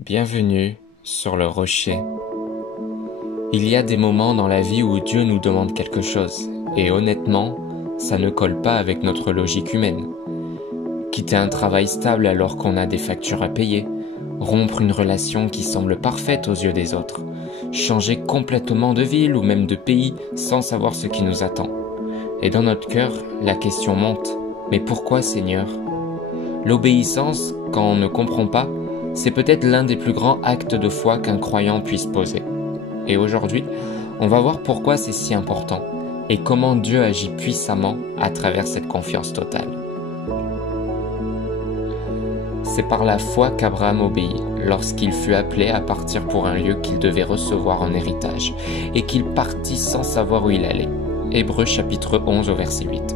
Bienvenue sur le rocher. Il y a des moments dans la vie où Dieu nous demande quelque chose, et honnêtement, ça ne colle pas avec notre logique humaine. Quitter un travail stable alors qu'on a des factures à payer, rompre une relation qui semble parfaite aux yeux des autres, changer complètement de ville ou même de pays sans savoir ce qui nous attend. Et dans notre cœur, la question monte, mais pourquoi Seigneur ? L'obéissance, quand on ne comprend pas, c'est peut-être l'un des plus grands actes de foi qu'un croyant puisse poser. Et aujourd'hui, on va voir pourquoi c'est si important et comment Dieu agit puissamment à travers cette confiance totale. C'est par la foi qu'Abraham obéit lorsqu'il fut appelé à partir pour un lieu qu'il devait recevoir en héritage et qu'il partit sans savoir où il allait. Hébreux chapitre 11 au verset 8.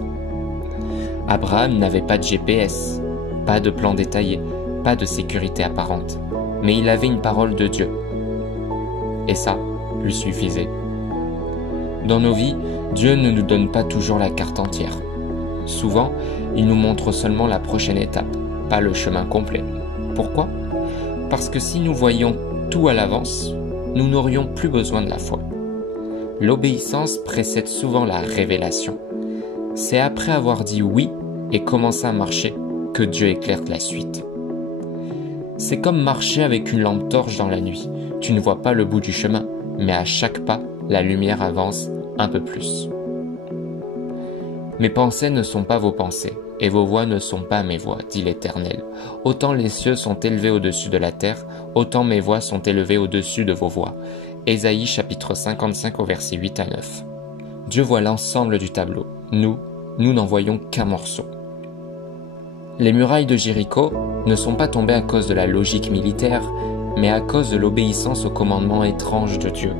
Abraham n'avait pas de GPS, pas de plan détaillé, pas de sécurité apparente, mais il avait une parole de Dieu. Et ça lui suffisait. Dans nos vies, Dieu ne nous donne pas toujours la carte entière. Souvent, il nous montre seulement la prochaine étape, pas le chemin complet. Pourquoi ? Parce que si nous voyions tout à l'avance, nous n'aurions plus besoin de la foi. L'obéissance précède souvent la révélation. C'est après avoir dit oui et commencé à marcher que Dieu éclaire la suite. C'est comme marcher avec une lampe torche dans la nuit. Tu ne vois pas le bout du chemin, mais à chaque pas, la lumière avance un peu plus. Mes pensées ne sont pas vos pensées, et vos voies ne sont pas mes voies, dit l'Éternel. Autant les cieux sont élevés au-dessus de la terre, autant mes voies sont élevées au-dessus de vos voies. Ésaïe chapitre 55 au verset 8 à 9. Dieu voit l'ensemble du tableau. Nous n'en voyons qu'un morceau. Les murailles de Jéricho ne sont pas tombées à cause de la logique militaire, mais à cause de l'obéissance au commandement étrange de Dieu.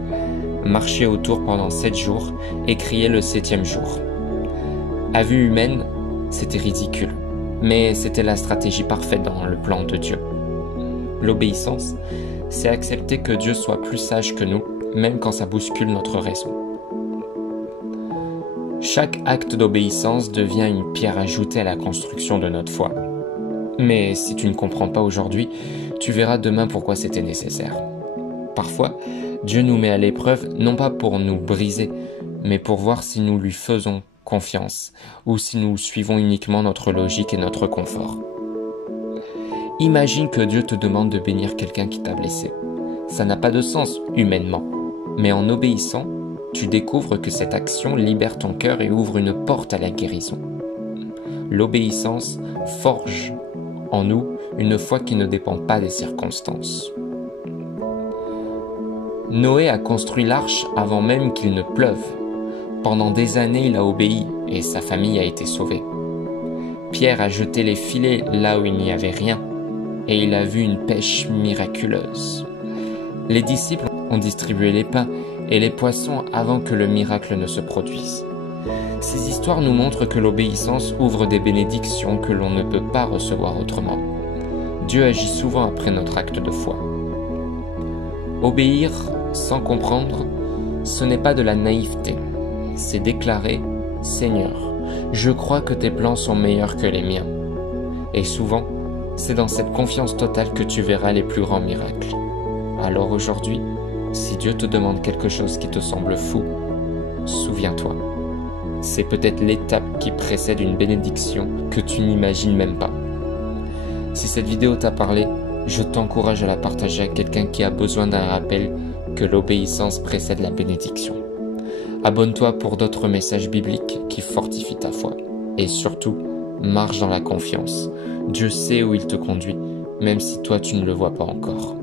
Marcher autour pendant 7 jours et crier le 7e jour. À vue humaine, c'était ridicule, mais c'était la stratégie parfaite dans le plan de Dieu. L'obéissance, c'est accepter que Dieu soit plus sage que nous, même quand ça bouscule notre raison. Chaque acte d'obéissance devient une pierre ajoutée à la construction de notre foi. Mais si tu ne comprends pas aujourd'hui, tu verras demain pourquoi c'était nécessaire. Parfois, Dieu nous met à l'épreuve non pas pour nous briser, mais pour voir si nous lui faisons confiance ou si nous suivons uniquement notre logique et notre confort. Imagine que Dieu te demande de bénir quelqu'un qui t'a blessé. Ça n'a pas de sens humainement, mais en obéissant, tu découvres que cette action libère ton cœur et ouvre une porte à la guérison. L'obéissance forge en nous une foi qui ne dépend pas des circonstances. Noé a construit l'arche avant même qu'il ne pleuve. Pendant des années, il a obéi et sa famille a été sauvée. Pierre a jeté les filets là où il n'y avait rien et il a vu une pêche miraculeuse. Les disciples ont distribué les pains et les poissons avant que le miracle ne se produise. Ces histoires nous montrent que l'obéissance ouvre des bénédictions que l'on ne peut pas recevoir autrement. Dieu agit souvent après notre acte de foi. Obéir sans comprendre, ce n'est pas de la naïveté. C'est déclarer « Seigneur, je crois que tes plans sont meilleurs que les miens. » Et souvent, c'est dans cette confiance totale que tu verras les plus grands miracles. Alors aujourd'hui, si Dieu te demande quelque chose qui te semble fou, souviens-toi. C'est peut-être l'étape qui précède une bénédiction que tu n'imagines même pas. Si cette vidéo t'a parlé, je t'encourage à la partager à quelqu'un qui a besoin d'un rappel que l'obéissance précède la bénédiction. Abonne-toi pour d'autres messages bibliques qui fortifient ta foi. Et surtout, marche dans la confiance. Dieu sait où il te conduit, même si toi tu ne le vois pas encore.